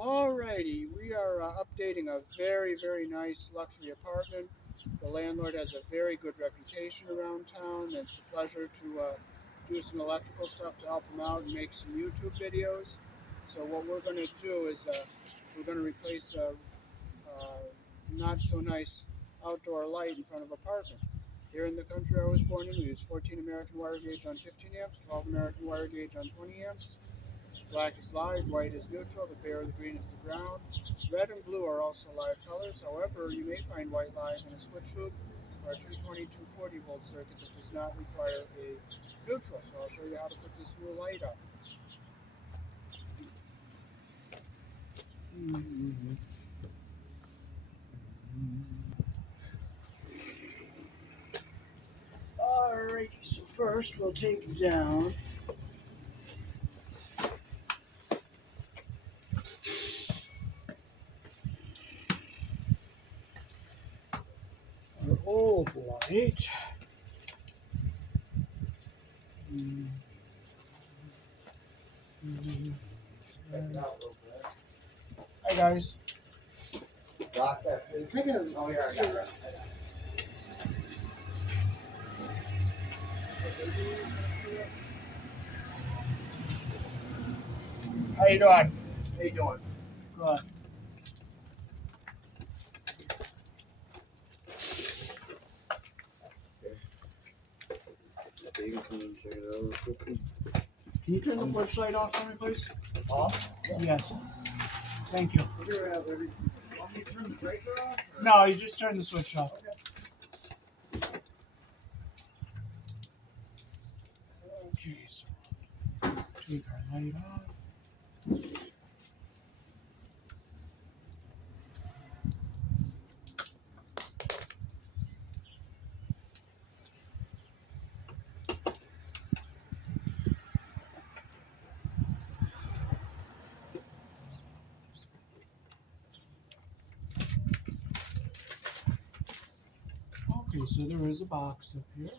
Alrighty, we are updating a very nice luxury apartment. The landlord has a very good reputation around town, and it's a pleasure to do some electrical stuff to help him out and make some YouTube videos. So what we're going to do is we're going to replace a not so nice outdoor light in front of apartment. Here in the country I was born in, we use 14 American wire gauge on 15 amps, 12 American wire gauge on 20 amps. Black is live, white is neutral, the bare, the green is the ground. Red and blue are also live colors. However, you may find white live in a switch loop or a 220, 240 volt circuit that does not require a neutral. So I'll show you how to put this new light up. Alrighty, so first we'll take down our old light. Hi guys. Lock that thing. Oh yeah, I got it. How you doing? How you doing? Good. Can you turn the flashlight off for me, please? Off? Yes. Thank you. Want me to turn the breaker off? No, you just turn the switch off. Okay, so take our light off. Okay, so there is a box up here.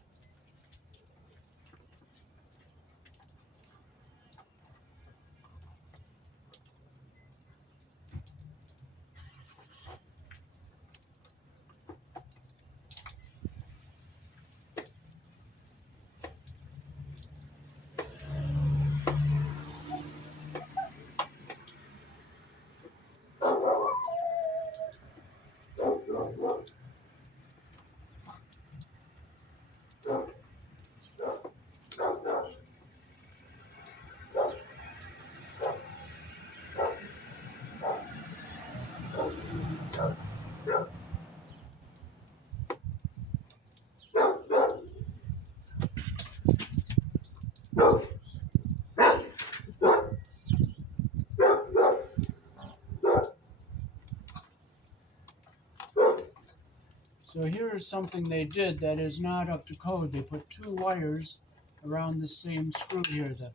So here is something they did that is not up to code. They put two wires around the same screw here, the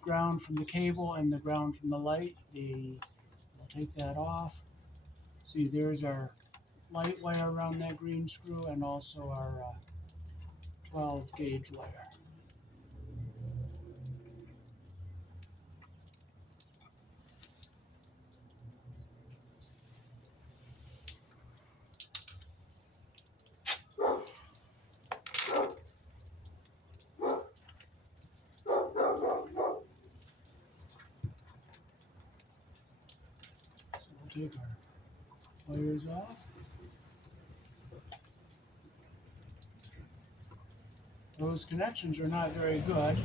ground from the cable and the ground from the light. We'll take that off. See, there's our light wire around that green screw and also our 12 gauge wire. Take our wires off. Those connections are not very good.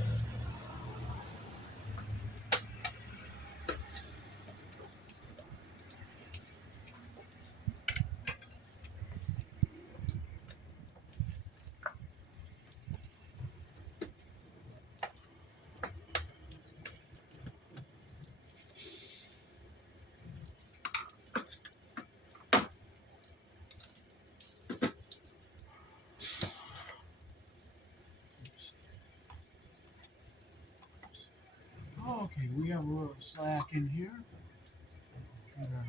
Okay, we have a little slack in here. Get our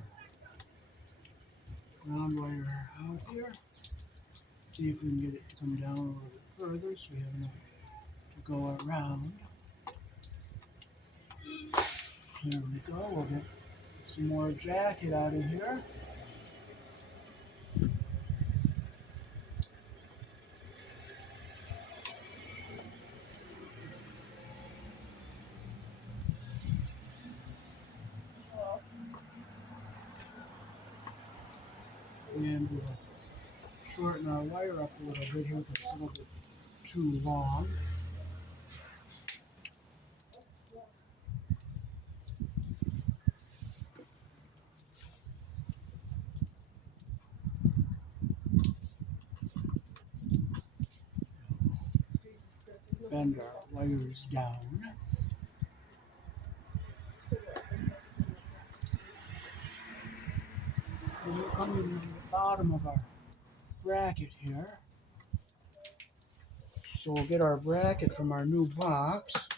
ground wire out here. See if we can get it to come down a little bit further so we have enough to go around. There we go. We'll get some more jacket out of here. And we'll shorten our wire up a little bit here because it's a little bit too long. Bend our wires down. And we're coming to the bottom of our bracket here. So we'll get our bracket from our new box.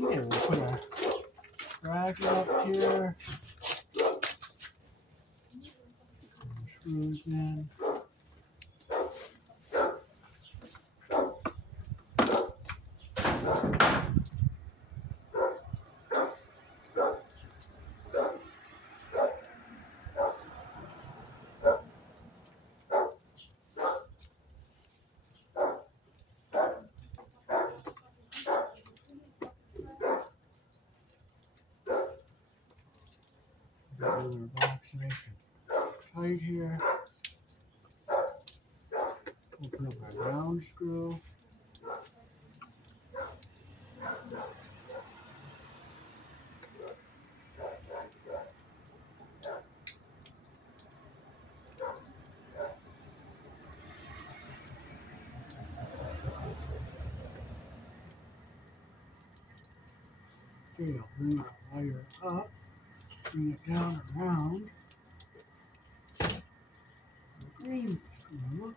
Yeah, we'll put our bracket up here. Screws in. Get our box nice and tight here. Open up our ground screw. Okay, I'll bring our wire up, bring it down around the green screw.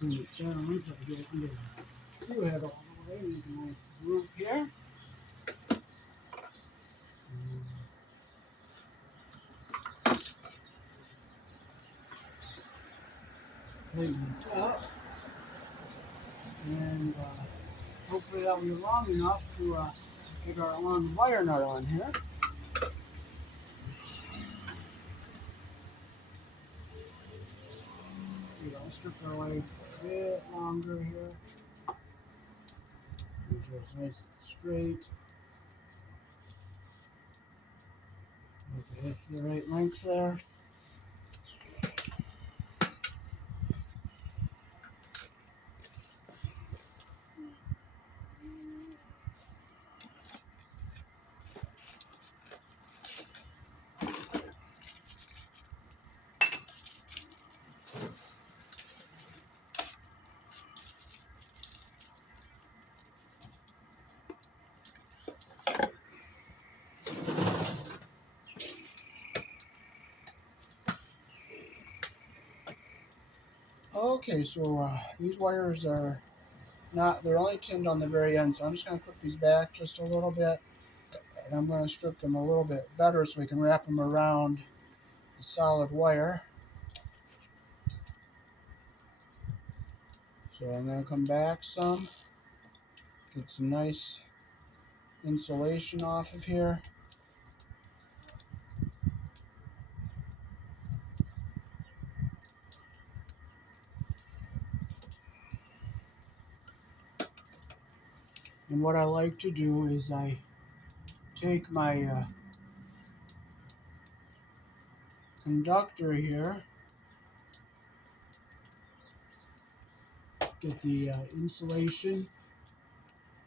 Bring it down so I get it into the screw head all the way. Make a nice groove here. Tighten this up. And hopefully that'll be long enough to get our long wire nut on here. I'll strip our wire a bit longer here. Make sure it's nice and straight. Okay, that's the right length there. Okay, so these wires are not, they're only tinned on the very end, so I'm just going to put these back just a little bit, and I'm going to strip them a little bit better so we can wrap them around the solid wire. So I'm going to come back some, get some nice insulation off of here. And what I like to do is I take my conductor here, get the insulation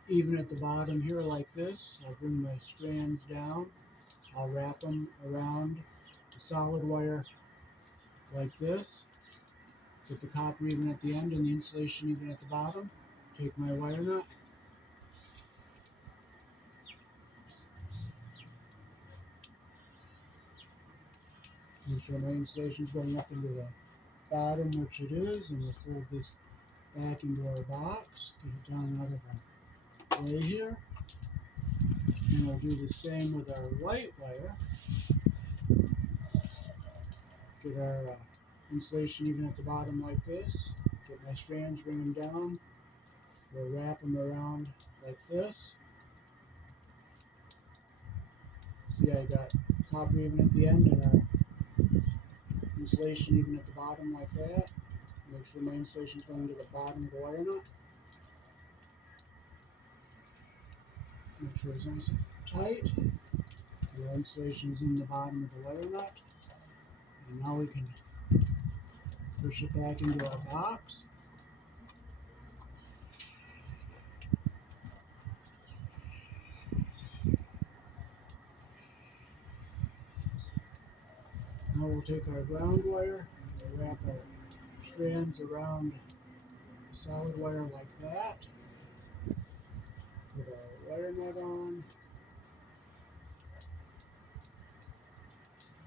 even at the bottom here like this. I'll bring my strands down. I'll wrap them around the solid wire like this. Get the copper even at the end and the insulation even at the bottom. Take my wire nut. Make sure my insulation is going up into the bottom, which it is, and we'll fold this back into our box. Get it down out of the way here. And we'll do the same with our white wire. Get our insulation even at the bottom like this. Get my strands, bring them down. We'll wrap them around like this. See, I got copper even at the end and insulation even at the bottom like that. Make sure my insulation is going to the bottom of the wire nut. Make sure it's nice and tight. The insulation is in the bottom of the wire nut. And now we can push it back into our box. Now we'll take our ground wire and wrap our strands around the solid wire like that. Put our wire nut on.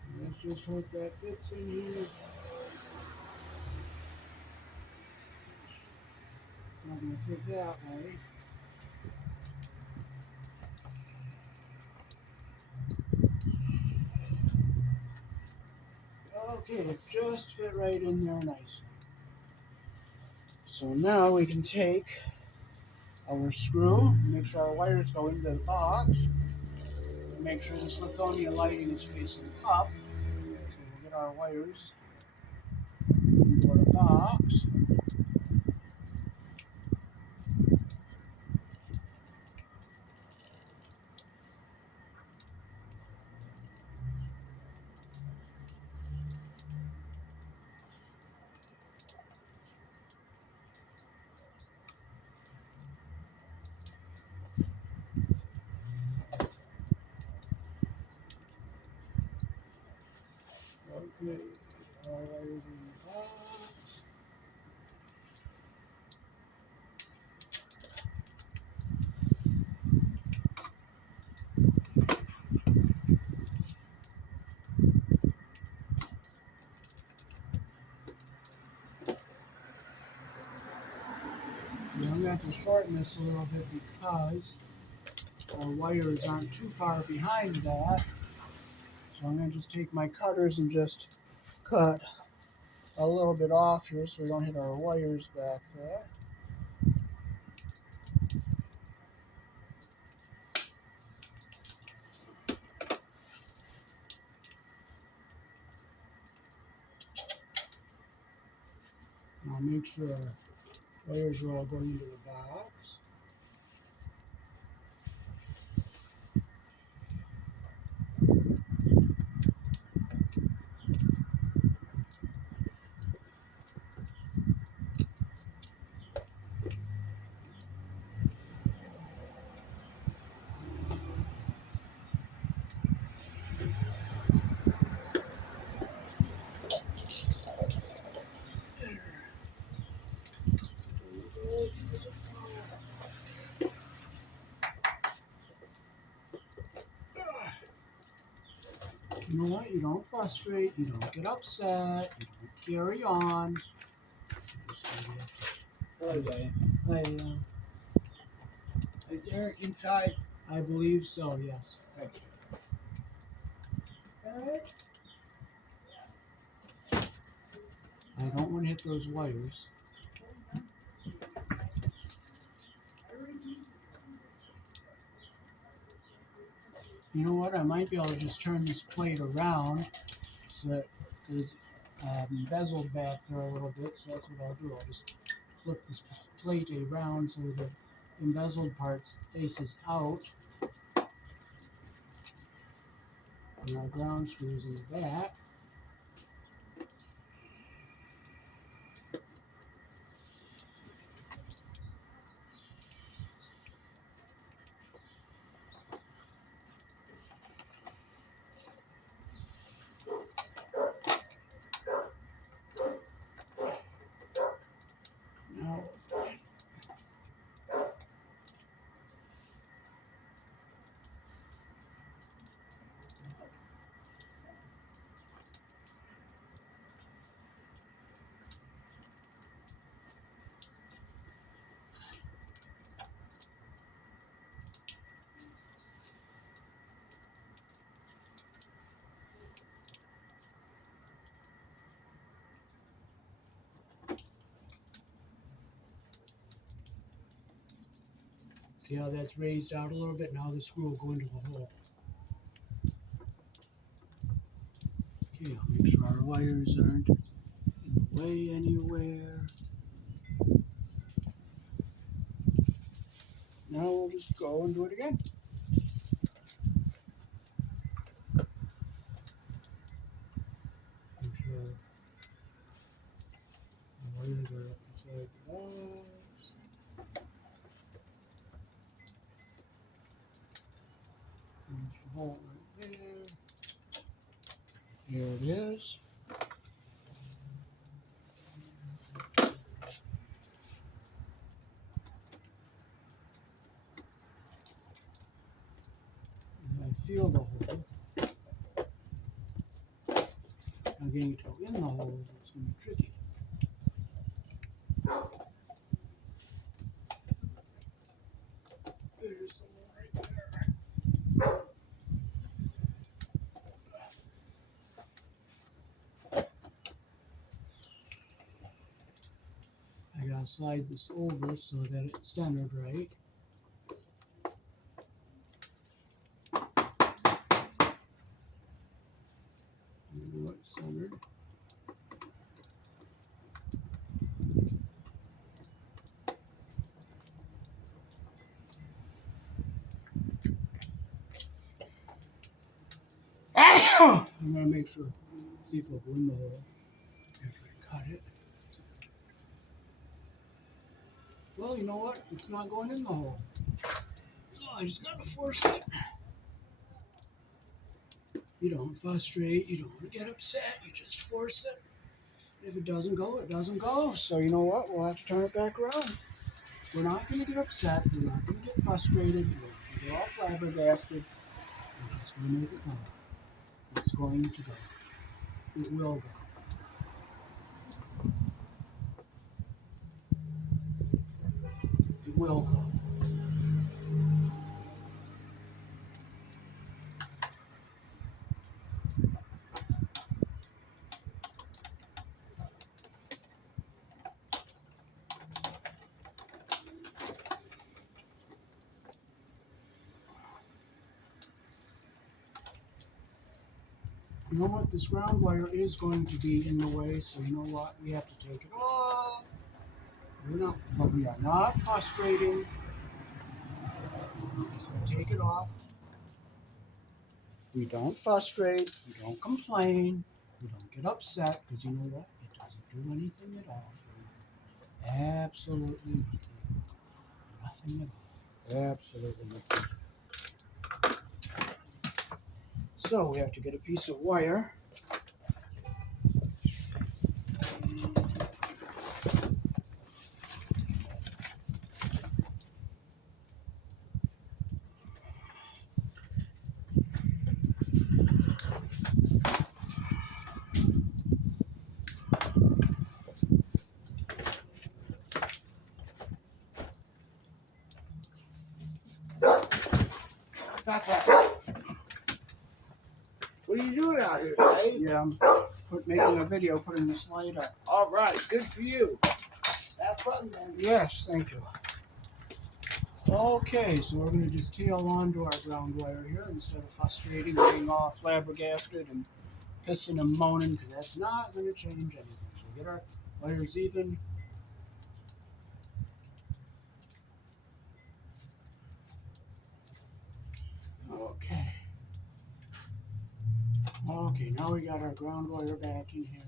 And let's just hope that fits in here. Not going to fit that way. Okay, it just fit right in there nicely. So now we can take our screw, make sure our wires go into the box, make sure this Lithonia lighting is facing up. So we'll get our wires into our box. Okay, our wires in the box. Now I'm going to have to shorten this a little bit because our wires aren't too far behind that. So I'm going to just take my cutters and just cut a little bit off here so we don't hit our wires back there. I'll make sure our wires are all going into the box. You know what? You don't frustrate. You don't get upset. You don't carry on. Hello, Dave. I, Is Eric inside? I believe so, yes. Thank you. Eric? I don't want to hit those wires. You know what? I might be able to just turn this plate around so that it's bezeled back there a little bit. So that's what I'll do. I'll just flip this plate around so the embezzled part faces out. And our ground screws in the back. Now, see how that's raised out a little bit? Now the screw will go into the hole. Okay, I'll make sure our wires aren't in the way anywhere. Now we'll just go and do it again. Make sure the wires are up inside the box. There's the hole right there. There it is. And I feel the hole. Now getting it to go in the hole is going to be tricky. There's the hole right there. I gotta slide this over so that it's centered right. Now it's centered. I'm gonna make sure, see if it'll go in the hole after I cut it. Well, you know what? It's not going in the hole. So I just gotta force it. You don't frustrate, you don't want to get upset, you just force it. If it doesn't go, it doesn't go. So you know what? We'll have to turn it back around. We're not going to get upset, we're not going to get frustrated, we're not going to get all flabbergasted. We're just going to make it go. It's going to go. It will go. It will go. You know what? This round wire is going to be in the way, so you know what? We have to take it off. But we are not frustrating. So take it off. We don't frustrate. We don't complain. We don't get upset because you know what? It doesn't do anything at all for you. Absolutely nothing. Nothing at all. Absolutely nothing. So we have to get a piece of wire. Got that. What are What are you doing out here, Dave? Yeah, I'm making a video, putting the slide up. All right, good for you. Have fun, man. Yes, thank you. Okay, so we're going to just tail onto our ground wire here instead of frustrating, being all flabbergasted and pissing and moaning, because that's not going to change anything. So we get our wires even. Okay. Okay, now we got our ground wire back in here.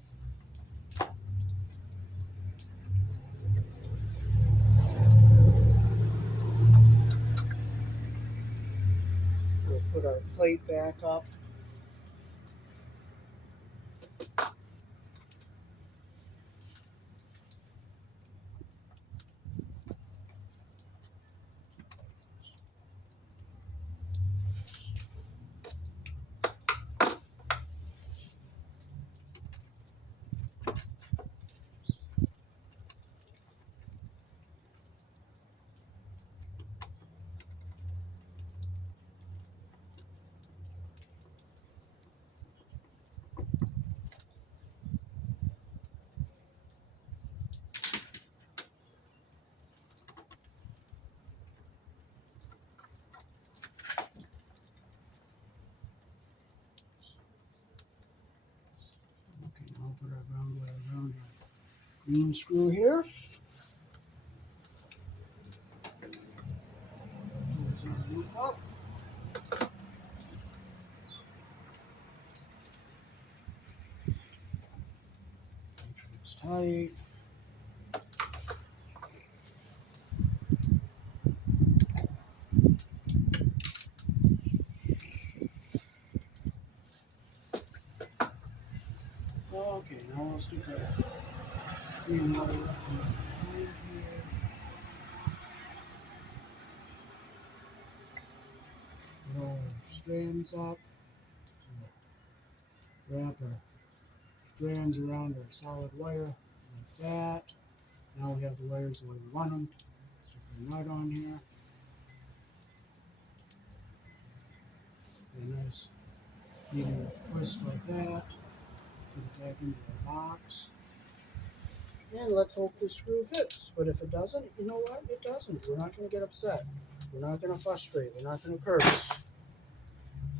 We'll put our plate back up. Okay, now put our ground wire around our green screw here. Close our loop up. Make sure it's tight. Okay, now we'll stick our green wire up in behind here. Roll our strands up. Wrap our strands around our solid wire like that. Now we have the wires the way we want them. Stick a nut on here. A nice even twist like that. Put it back into the box. And let's hope this screw fits. But if it doesn't, you know what? It doesn't. We're not going to get upset. We're not going to frustrate. We're not going to curse.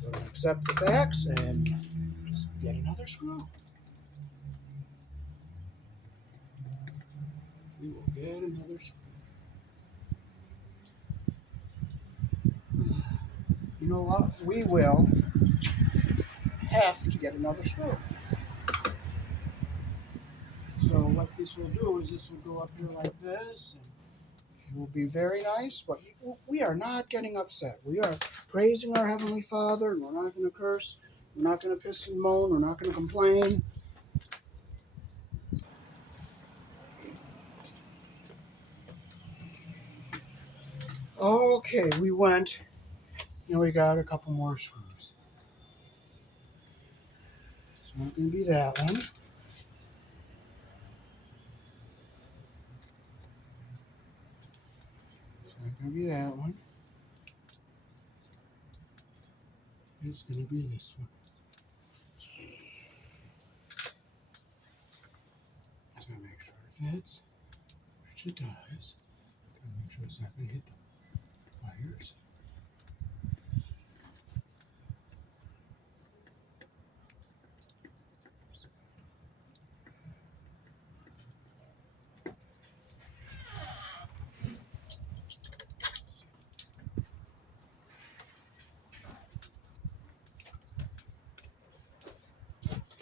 We're going to accept the facts and just get another screw. We will get another screw. You know what? We will have to get another screw. So what this will do is this will go up here like this. And it will be very nice, but we are not getting upset. We are praising our Heavenly Father, and we're not going to curse. We're not going to piss and moan. We're not going to complain. Okay, we went, and we got a couple more screws. It's not going to be that one. It's not going to be that one. It's going to be this one. Just going to make sure it fits, which it does. Gotta make sure it's not going to hit the wires.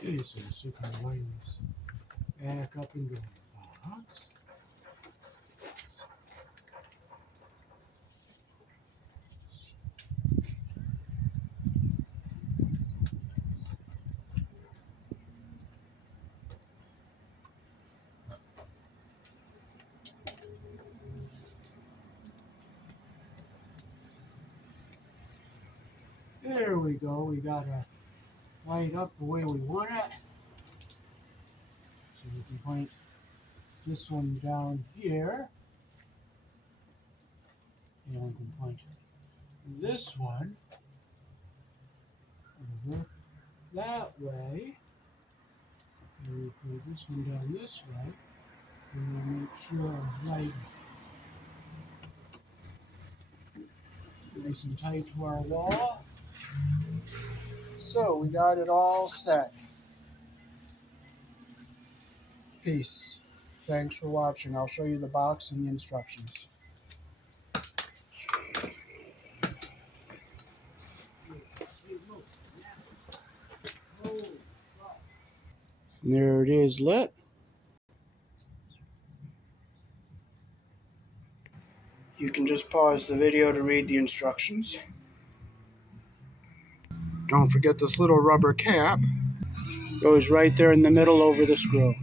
Okay, so we stick our wires back up into the box. There we go. We got to light up the way we want it. So we can point this one down here. And we can point this one over that way. And we put this one down this way. And we'll make sure our light nice and tight to our wall. So we got it all set. Peace. Thanks for watching. I'll show you the box and the instructions. And there it is lit. You can just pause the video to read the instructions. Don't forget this little rubber cap. Goes right there in the middle over the screw.